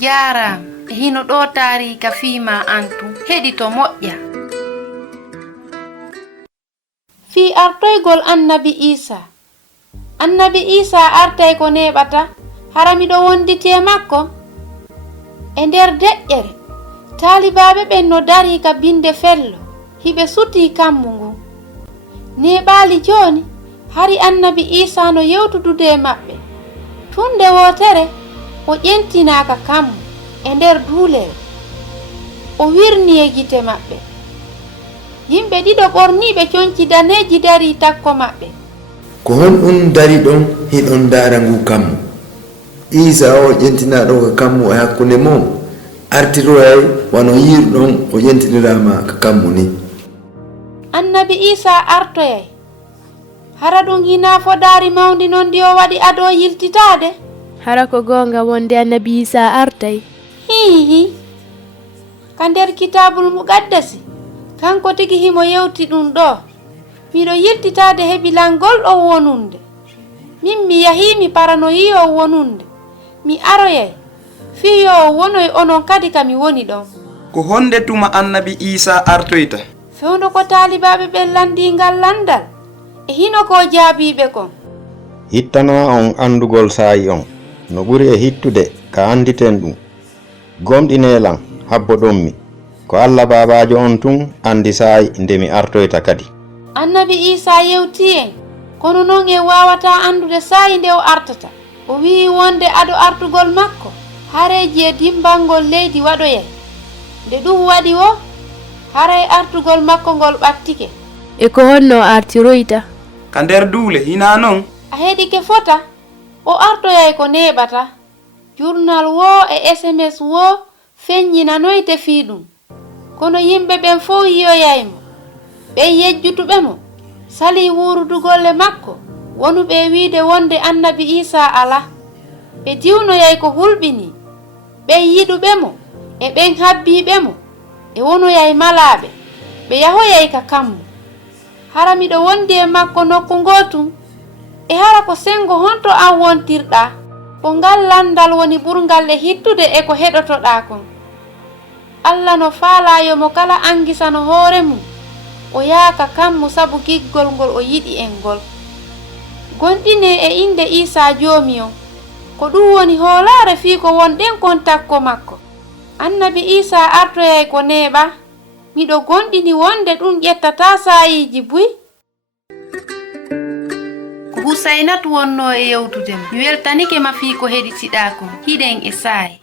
Jaram hino ɗo tarika fiima antu heɗito moƴƴa. Fi artoygol annabi Isa. Annabi Isa artay ko neɓata hara miɗo wondite makko. E nder deƴƴere talibaɓe ɓen no dari ka binde fello hiɓe suti kammu ngu. Neɓali joni hari annabi Isa no yewtudude maɓɓe. Tunde wotere o ƴentinaka kammu e nder duulere o wirni e gite maɓɓe. Yimɓe ɗiɗo ɓorniɓe coñci daneji dari takko maɓɓe. Ko honɗum dari ɗon hiɗon dara ngu kammu? Isa o ƴentinaɗo ka kammu e hakkunde mum artiroyay wano yirɗon o ƴentinirama ka kammu ni. Annabi Isa artoyay hara ɗum hina fodari mawdi non ndi o waɗi ado yiltitade. Hara ko gonga wonde annabi Isa artay. Hihi ka nder kitabul muqaddasi kanko tigi himo yewti ɗum ɗo. Miɗo yiltitade heɓilangol ɗo wonunde. Min mi yahi mi paranoyi o wonunde. Mi aroyay fiyo o wonoy onon kadi ka mi woni ɗon. Ko honde tuma annabi Isa artoyta? Fewndo ko talibaɓe ɓen landingal Lanndal e hino ko jaabiɓe kon. Hittana on andugol saayi on no ɓuri e hittude ka anditen ɗum. Gomɗinelan habbo ɗommi ko Allah babajo on tun andi saayi nde mi artoyta kadi. Annabi Isa yewti en kono non e wawata andude saayi nde o artata. O wi wonde ado artugol makko hareji e dimbangol leydi waɗoyay. Nde ɗum waɗi o haray artugol makko ngol ɓattike. E ko honno artiroyta? Ka nder duule hina non? A heɗike fota o artoyay ko neɓata. Journal wo e SMS wo feññinanoy tefi ɗum. Kono yimɓe ɓen fof yiyoyaymo. Ɓe yejjutuɓe mo sali wurudugolle makko wonuɓe wiide wonde annabi Isa ala. Ɓe diwnoyay ko hulɓini. Ɓe yiɗuɓe mo e ɓen habbiɓe mo e wonoyay malaɓe. Ɓe yahoyay ka kammu. Hara miɗo wondi e makko nokku ngotum. E hara ko sengo honto an wontirɗa. Ko ngal Lanndal woni ɓurgal e hittude e ko heɗotoɗa kon. Allah no faalayo mo kala angisano hoore mum o yaaka kammu sabu giggol ngol o yiɗi en ngol. Gonɗine e inde Isa joomi on ko ɗum woni hoolare fii ko wonɗen kon takko makko. Annabi Isa artoyay ko neeɓa. Miɗo gonɗini wonde ɗum ƴettata saayiji buy. Ko Husaynatu wonno e yewtude ma. Mi weltanike ma fii ko heɗitiɗa kon hiɗen e saayi.